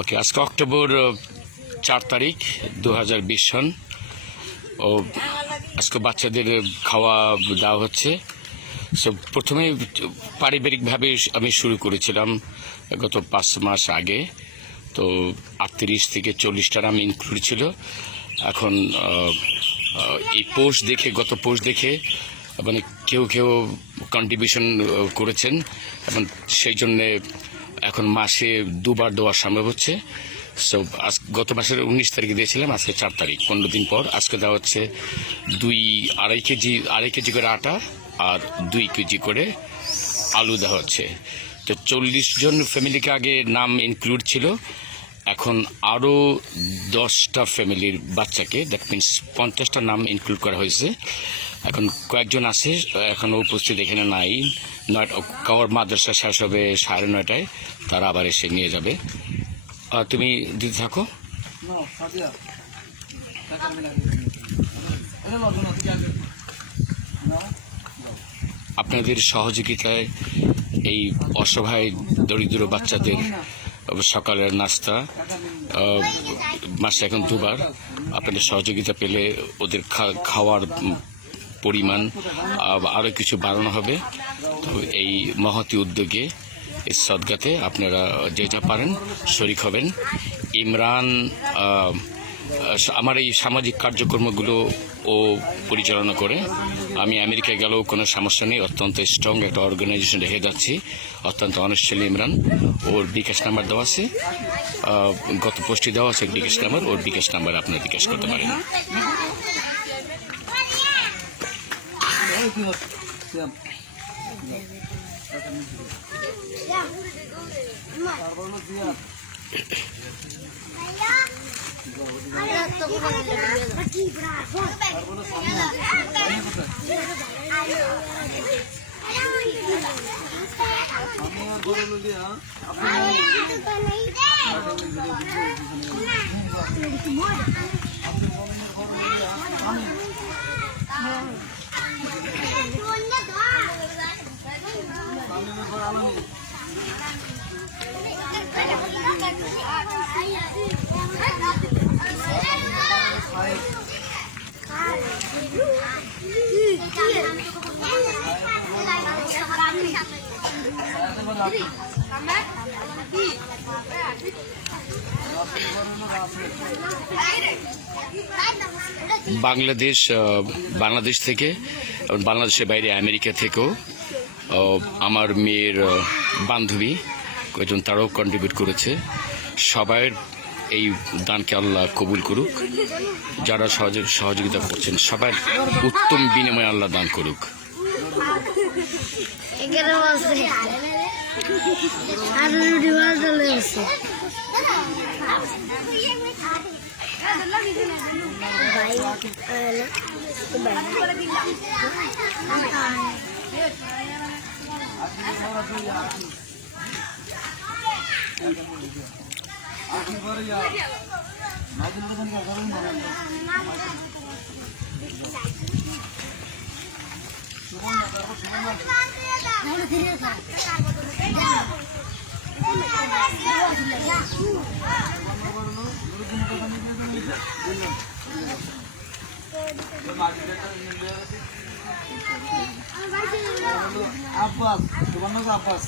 ওকে, আজকে অক্টোবর 4 তারিখ 2020 সন। ও আজকে বাচ্চাদের খাওয়া দেওয়া হচ্ছে। সো প্রথমে পারিবারিকভাবে আমি শুরু করেছিলাম গত 5 মাস আগে। তো 38 থেকে 40টা নাম ইনক্লুড ছিল। এখন এই পোস্ট দেখে, গত পোস্ট দেখে মানে কেউ কেউ কন্ট্রিবিউশন করেছেন এবং সেই জন্যে এখন মাসে 2বার দেওয়া সম্ভব হচ্ছে। সো গত মাসের 19 তারিখে দিয়েছিলাম, আজকে 4 তারিখ, 15 দিন পর আজকে দেওয়া হচ্ছে 2.5 কেজি করে আটা আর 2 কেজি করে আলু দেওয়া হচ্ছে। তো 40 জন ফ্যামিলিকে আগে নাম ইনক্লুড ছিল, এখন আরও 10টা ফ্যামিলির বাচ্চাকে, দ্যাট মিনস 50টা নাম ইনক্লুড করা হয়েছে। এখন কয়েকজন আছে এখনও উপস্থিত এখানে নাই। কাওয়ার মাদ্রাসা শেষ হবে 9:30টায়, তারা আবার এসে নিয়ে যাবে। তুমি দিতে থাকো। আপনাদের সহযোগিতায় এই অসহায় দরিদ্র বাচ্চাদের সকালের নাস্তা মাসে এখন 2বার আপনাদের সহযোগিতা পেলে ওদের খাওয়ার পরিমাণ আরও কিছু বাড়ানো হবে। তো এই মহতি উদ্যোগে, এই সদগাতে আপনারা যে যা পারেন শরিক হবেন। ইমরান আমার এই সামাজিক কার্যক্রমগুলো ও পরিচালনা করে। আমি আমেরিকায় গেলেও কোনো সমস্যা নেই, অত্যন্ত স্ট্রং একটা অর্গানাইজেশন রেখে যাচ্ছি। অত্যন্ত অনেস্ট ছেলে ইমরান। ওর বিকাশ নাম্বার দেওয়া আছে, গত পোস্টে দেওয়া আছে বিকাশ নাম্বার। ওর বিকাশ নাম্বার আপনারা বিকাশ করতে পারেন। বাংলাদেশ থেকে, বাংলাদেশের বাইরে আমেরিকা থেকেও আমার মেয়ের বান্ধবী কয়েকজন, তারাও কন্ট্রিবিউট করেছে। সবাই এই দানকে আল্লাহ কবুল করুক। যারা সহযোগিতা করছেন সবাই উত্তম বিনিময়ে আল্লাহ দান করুক। আব্বাস, তোমার নাম আব্বাস।